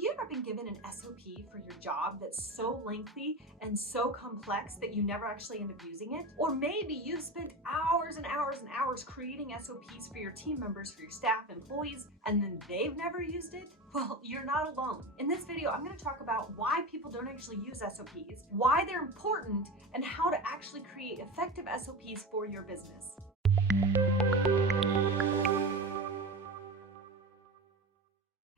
you ever been given an SOP for your job that's so lengthy and so complex that you never actually end up using it? Or maybe you've spent hours and hours and hours creating SOPs for your team members, for your staff, employees, and then they've never used it? Well, you're not alone. In this video, I'm going to talk about why people don't actually use SOPs, why they're important, and how to actually create effective SOPs for your business.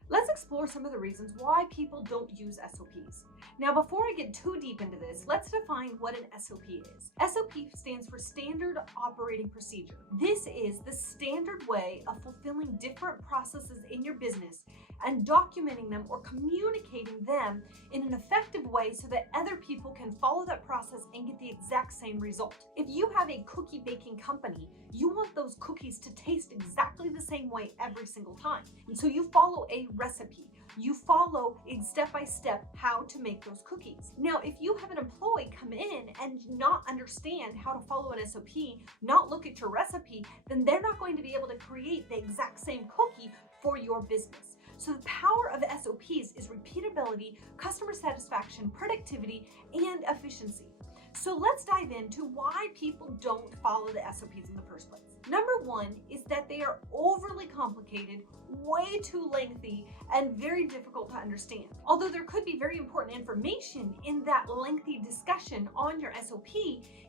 Let's explore some of the reasons why people don't use SOPs. Now, before I get too deep into this, let's define what an SOP is. SOP stands for Standard Operating Procedure. This is the standard way of fulfilling different processes in your business and documenting them or communicating them in an effective way so that other people can follow that process and get the exact same result. If you have a cookie baking company, you want those cookies to taste exactly the same way every single time. And so you follow a recipe. You follow in step-by-step how to make those cookies. Now, if you have an employee come in and not understand how to follow an SOP, not look at your recipe, then they're not going to be able to create the exact same cookie for your business. So the power of SOPs is repeatability, customer satisfaction, productivity, and efficiency. So let's dive into why people don't follow the SOPs in the first place. Number one is that they are overly complicated, way too lengthy, and very difficult to understand. Although there could be very important information in that lengthy discussion on your SOP,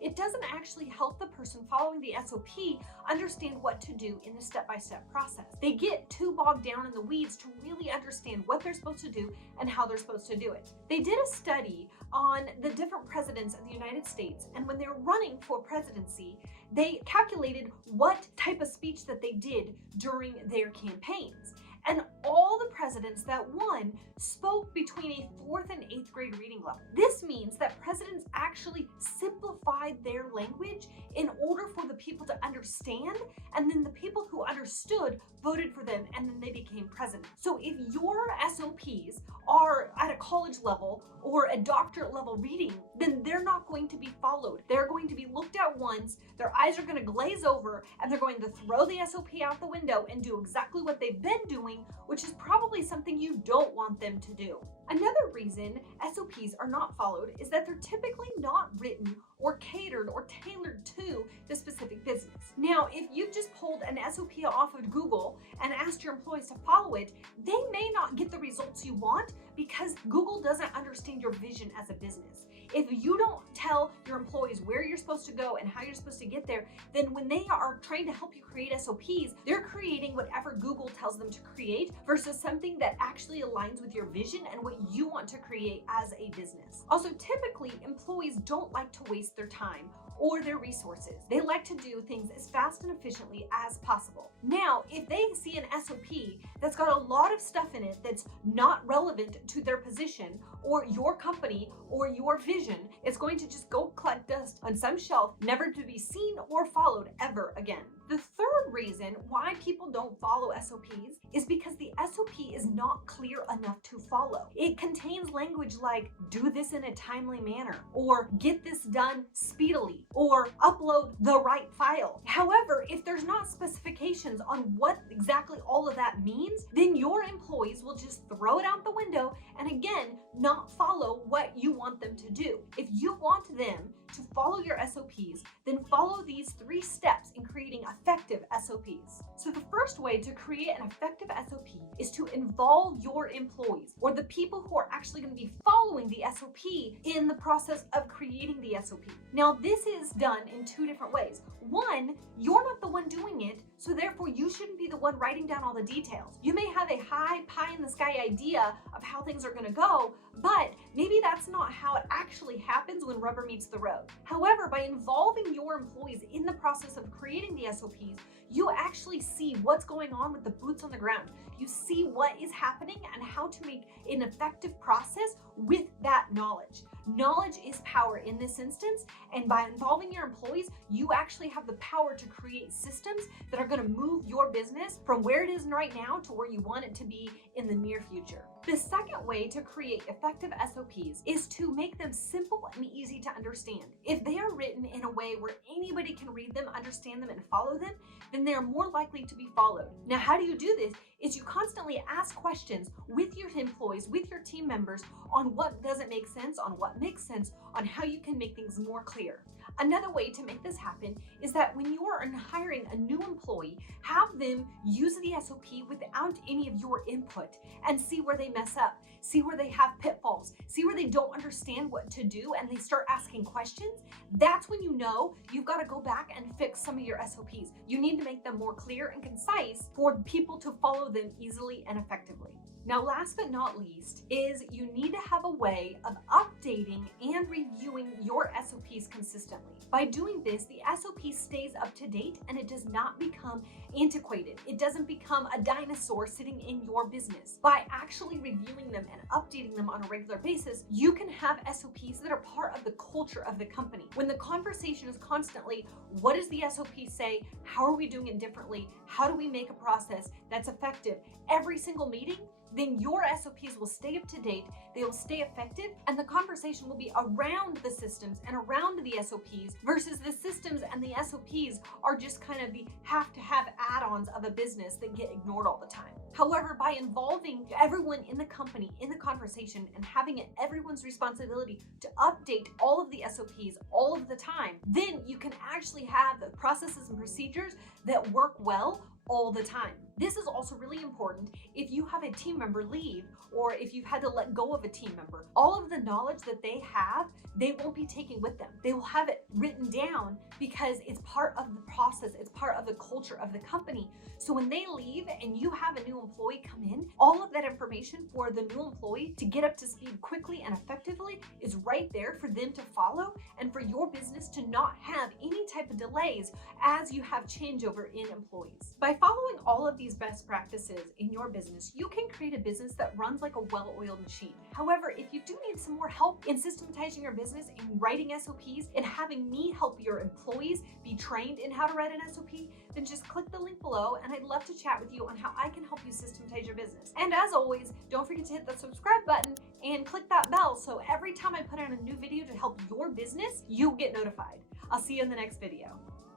it doesn't actually help the person following the SOP understand what to do in the step-by-step process. They get too bogged down in the weeds to really understand what they're supposed to do and how they're supposed to do it. They did a study on the different presidents of the United States, and when they were running for presidency, they calculated what type of speech that they did during their campaigns. And all the presidents that won spoke between a 4th and 8th grade reading level. This means that presidents actually simplified their language in order for the people to understand, and then the people who understood voted for them, and then they became president. So if your SOPs are at a college level or a doctorate level reading, then they're not going to be followed. They're going to be looked at once, their eyes are going to glaze over, and they're going to throw the SOP out the window and do exactly what they've been doing, which is probably something you don't want them to do. Another reason SOPs are not followed is that they're typically not written or catered or tailored to the specific business. Now, if you've just pulled an SOP off of Google and asked your employees to follow it, they may not get the results you want because Google doesn't understand your vision as a business. If you don't tell your employees where you're supposed to go and how you're supposed to get there, then when they are trying to help you create SOPs, they're creating whatever Google tells them to create versus something that actually aligns with your vision and what you want to create as a business. Also, typically, employees don't like to waste their time or their resources. They like to do things as fast and efficiently as possible. Now, if they see an SOP that's got a lot of stuff in it that's not relevant to their position or your company or your vision, it's going to just go collect dust on some shelf, never to be seen or followed ever again. The third reason why people don't follow SOPs is because the SOP is not clear enough to follow. It contains language like do this in a timely manner, or get this done speedily, or upload the right file. However, if there's not specifications on what exactly all of that means, then your employees will just throw it out the window and again, not follow what you want them to do. If you want them to follow your SOPs, then follow these 3 steps in creating effective SOPs. So the first way to create an effective SOP is to involve your employees or the people who are actually going to be following the SOP in the process of creating the SOP. Now, this is done in 2 different ways. One, you're not the one doing it, so therefore you shouldn't be the one writing down all the details. You may have a high pie in the sky idea of how things are going to go, but maybe that's not how it actually happens when rubber meets the road. However, by involving your employees in the process of creating the SOPs, you actually see what's going on with the boots on the ground. You see what is happening and how to make an effective process with that knowledge. Knowledge is power in this instance, and by involving your employees, you actually have the power to create systems that are going to move your business from where it is right now to where you want it to be in the near future. The second way to create effective SOPs is to make them simple and easy to understand. If they are written in a way where anybody can read them, understand them, and follow them, then they are more likely to be followed. Now, how do you do this? Is you constantly ask questions with your employees, with your team members, on what doesn't make sense, on what makes sense, on how you can make things more clear. Another way to make this happen is that when you are hiring a new employee, have them use the SOP without any of your input and see where they mess up, see where they have pitfalls, see where they don't understand what to do and they start asking questions. That's when you know you've got to go back and fix some of your SOPs. You need to make them more clear and concise for people to follow them easily and effectively. Now, last but not least is you need to have a way of updating and reviewing your SOPs consistently. By doing this, the SOP stays up to date and it does not become antiquated. It doesn't become a dinosaur sitting in your business. By actually reviewing them and updating them on a regular basis, you can have SOPs that are part of the culture of the company. When the conversation is constantly, what does the SOP say? How are we doing it differently? How do we make a process that's effective? Every single meeting, then your SOPs will stay up to date, they will stay effective, and the conversation will be around the systems and around the SOPs versus the systems and the SOPs are just kind of the have-to-have add-ons of a business that get ignored all the time. However, by involving everyone in the company in the conversation and having it everyone's responsibility to update all of the SOPs all of the time, then you can actually have the processes and procedures that work well all the time. This is also really important if you have a team member leave or if you've had to let go of a team member. All of the knowledge that they have, they won't be taking with them. They will have it written down because it's part of the process, it's part of the culture of the company. So when they leave and you have a new employee come in, all of that information for the new employee to get up to speed quickly and effectively is right there for them to follow and for your business to not have any type of delays as you have changeover in employees. By following all of these best practices in your business, you can create a business that runs like a well-oiled machine. However, if you do need some more help in systematizing your business, in writing SOPs, and having me help your employees be trained in how to write an SOP, then just click the link below and I'd love to chat with you on how I can help you systematize your business. And as always, don't forget to hit the subscribe button and click that bell so every time I put out a new video to help your business, you'll get notified. I'll see you in the next video.